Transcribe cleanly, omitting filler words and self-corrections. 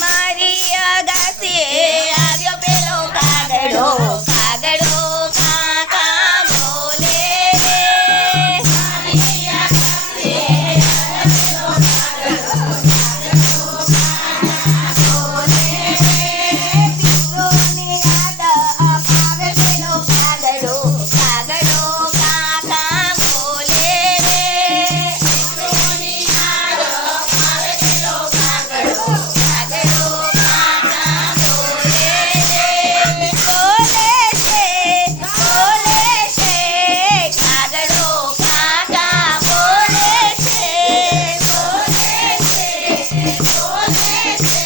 મારી અગાસીએ આવ્યો પેલો કાગડો કાગડો કાકા બોલે રે મારી અગાસીએ આવ્યો પેલો કાગડો કાગડો બોલે રે પિંગોની યાદ અપાવે પેલો કાગડો કાગડો કાકા બોલે રે પિંગોની યાદ અપાવે પેલો કાગડો કાગડો કાકા બોલે રે બોલે છે કાગડો કાકા બોલે છે બોલે છે